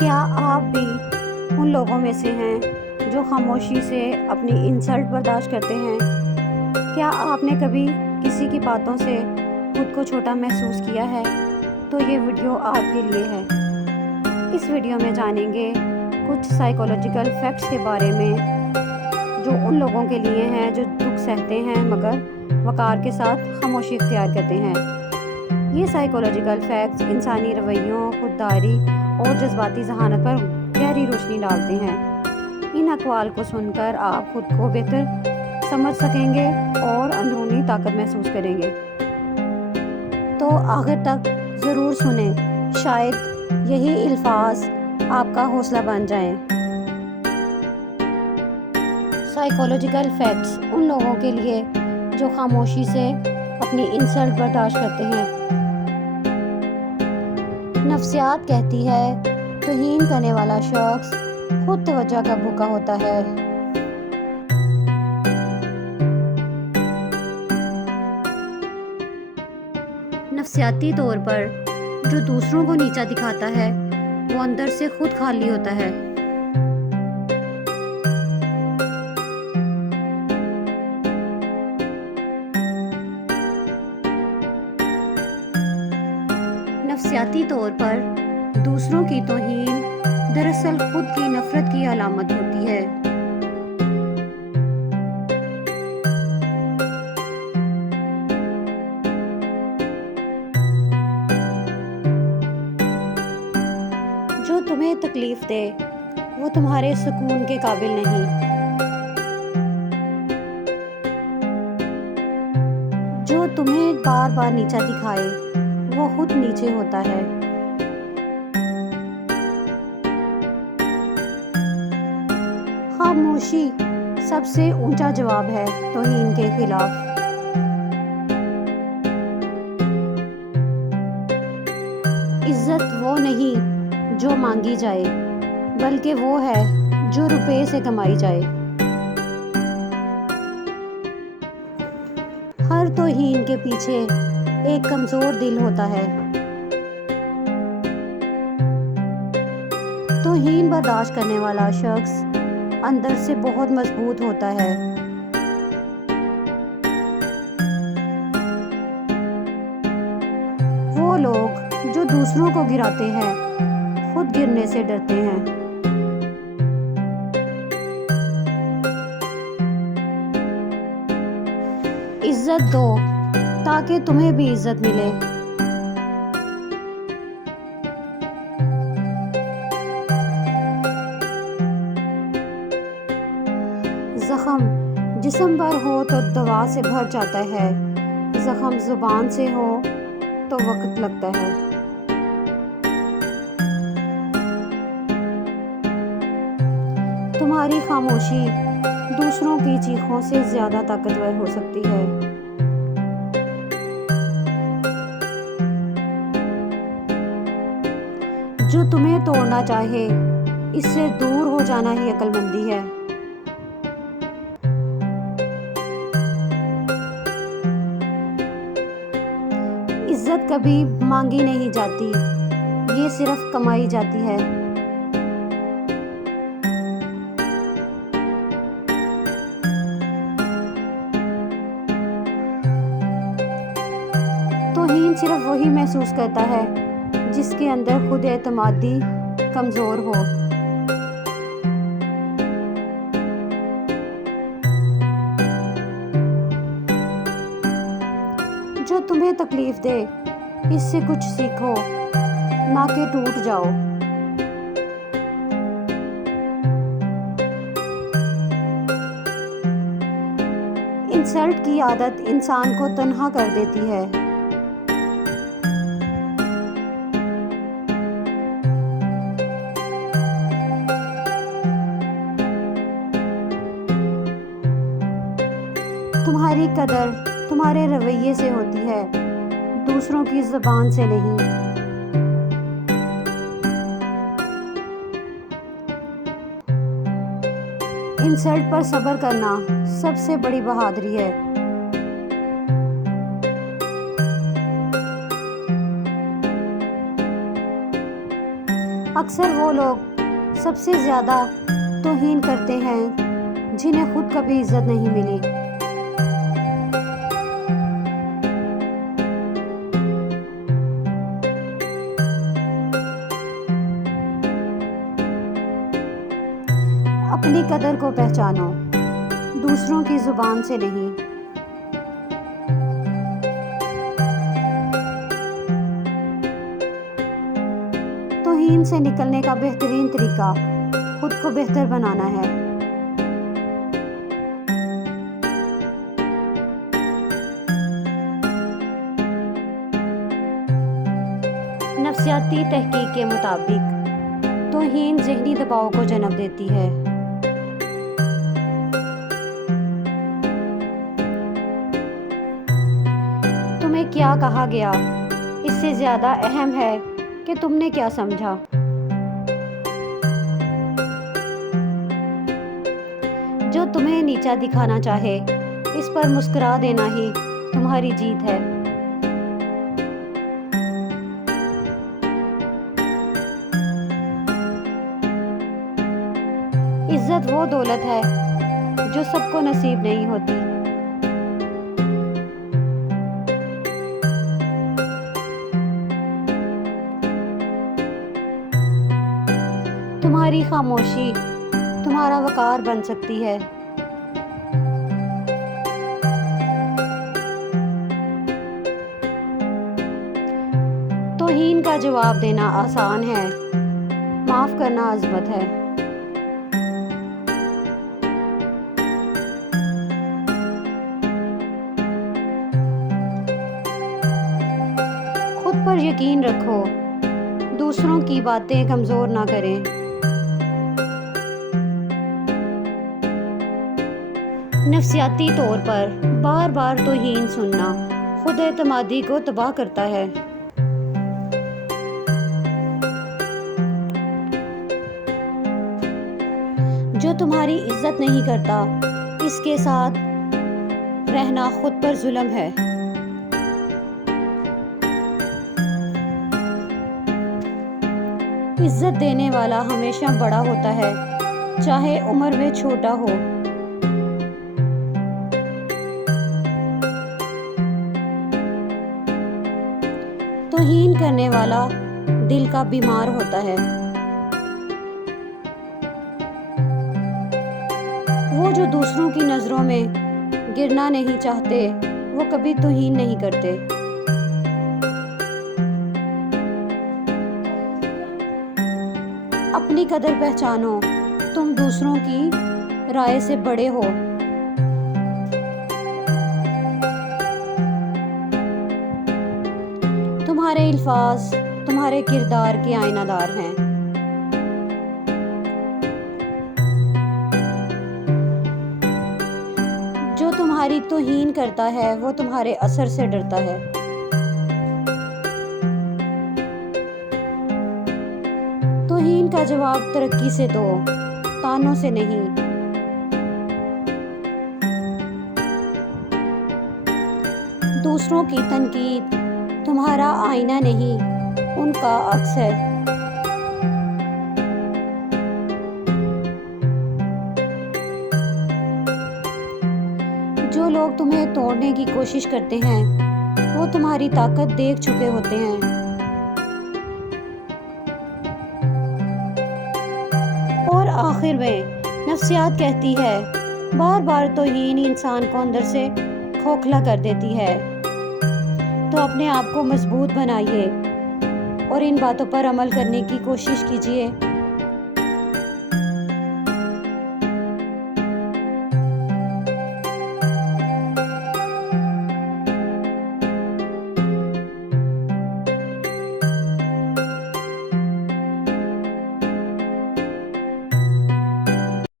کیا آپ بھی ان لوگوں میں سے ہیں جو خاموشی سے اپنی انسلٹ برداشت کرتے ہیں؟ کیا آپ نے کبھی کسی کی باتوں سے خود کو چھوٹا محسوس کیا ہے؟ تو یہ ویڈیو آپ کے لیے ہے۔ اس ویڈیو میں جانیں گے کچھ سائیکولوجیکل فیکٹس کے بارے میں جو ان لوگوں کے لیے ہیں جو دکھ سہتے ہیں مگر وقار کے ساتھ خاموشی اختیار کرتے ہیں۔ یہ سائیکولوجیکل فیکٹس انسانی رویوں، خودداری اور جذباتی ذہانت پر گہری روشنی ڈالتے ہیں۔ ان اقوال کو سن کر آپ خود کو بہتر سمجھ سکیں گے اور اندرونی طاقت محسوس کریں گے۔ تو آخر تک ضرور سنیں، شاید یہی الفاظ آپ کا حوصلہ بن جائیں۔ سائیکولوجیکل فیکٹس ان لوگوں کے لیے جو خاموشی سے اپنی انسلٹ برداشت کرتے ہیں۔ نفسیات کہتی ہے توہین کرنے والا شخص خود توجہ کا بھوکا ہوتا ہے۔ نفسیاتی طور پر جو دوسروں کو نیچا دکھاتا ہے وہ اندر سے خود خالی ہوتا ہے۔ نفسیاتی طور پر دوسروں کی توہین دراصل خود کی نفرت کی علامت ہوتی ہے۔ جو تمہیں تکلیف دے وہ تمہارے سکون کے قابل نہیں۔ جو تمہیں بار بار نیچا دکھائے وہ خود نیچے ہوتا ہے۔ خاموشی سب سے اونچا جواب ہے توہین کے خلاف۔ عزت وہ نہیں جو مانگی جائے بلکہ وہ ہے جو روپے سے کمائی جائے۔ ہر توہین کے پیچھے ایک کمزور دل ہوتا ہے۔ توہین برداشت کرنے والا شخص اندر سے بہت مضبوط ہوتا ہے۔ وہ لوگ جو دوسروں کو گراتے ہیں خود گرنے سے ڈرتے ہیں۔ عزت دو تاکہ تمہیں بھی عزت ملے۔ زخم جسم پر ہو تو دوا سے بھر جاتا ہے، زخم زبان سے ہو تو وقت لگتا ہے۔ تمہاری خاموشی دوسروں کی چیخوں سے زیادہ طاقتور ہو سکتی ہے۔ جو تمہیں توڑنا چاہے اس سے دور ہو جانا ہی عقل مندی ہے۔ عزت کبھی مانگی نہیں جاتی، یہ صرف کمائی جاتی ہے۔ توہین صرف وہی محسوس کرتا ہے جس کے اندر خود اعتمادی کمزور ہو۔ جو تمہیں تکلیف دے اس سے کچھ سیکھو نہ کہ ٹوٹ جاؤ۔ انسلٹ کی عادت انسان کو تنہا کر دیتی ہے۔ تمہاری قدر تمہارے رویے سے ہوتی ہے، دوسروں کی زبان سے نہیں۔ انسلٹ پر صبر کرنا سب سے بڑی بہادری ہے۔ اکثر وہ لوگ سب سے زیادہ توہین کرتے ہیں جنہیں خود کبھی عزت نہیں ملی۔ اپنی قدر کو پہچانو، دوسروں کی زبان سے نہیں۔ توہین سے نکلنے کا بہترین طریقہ خود کو بہتر بنانا ہے۔ نفسیاتی تحقیق کے مطابق توہین ذہنی دباؤ کو جنم دیتی ہے۔ تمہیں کیا کہا گیا اس سے زیادہ اہم ہے کہ تم نے کیا سمجھا۔ جو تمہیں نیچا دکھانا چاہے اس پر مسکرا دینا ہی تمہاری جیت ہے۔ عزت وہ دولت ہے جو سب کو نصیب نہیں ہوتی۔ تمہاری خاموشی تمہارا وقار بن سکتی ہے۔ توہین کا جواب دینا آسان ہے، معاف کرنا عظمت ہے۔ خود پر یقین رکھو، دوسروں کی باتیں کمزور نہ کریں۔ نفسیاتی طور پر بار بار توہین سننا خود اعتمادی کو تباہ کرتا ہے۔ جو تمہاری عزت نہیں کرتا اس کے ساتھ رہنا خود پر ظلم ہے۔ عزت دینے والا ہمیشہ بڑا ہوتا ہے، چاہے عمر میں چھوٹا ہو۔ توہین کرنے والا دل کا بیمار ہوتا ہے۔ وہ جو دوسروں کی نظروں میں گرنا نہیں چاہتے وہ کبھی توہین نہیں کرتے۔ اپنی قدر پہچانو، تم دوسروں کی رائے سے بڑے ہو۔ تمہارے الفاظ تمہارے کردار کے آئینہ دار ہیں۔ جو تمہاری توہین کرتا ہے وہ تمہارے اثر سے ڈرتا ہے۔ توہین کا جواب ترقی سے دو، طعنوں سے نہیں۔ دوسروں کی تنقید تمہارا آئینہ نہیں، ان کا عکس ہے۔ جو لوگ تمہیں توڑنے کی کوشش کرتے ہیں وہ تمہاری طاقت دیکھ چکے ہوتے ہیں۔ اور آخر میں نفسیات کہتی ہے بار بار توہین انسان کو اندر سے کھوکھلا کر دیتی ہے۔ تو اپنے آپ کو مضبوط بنائیے اور ان باتوں پر عمل کرنے کی کوشش کیجیے۔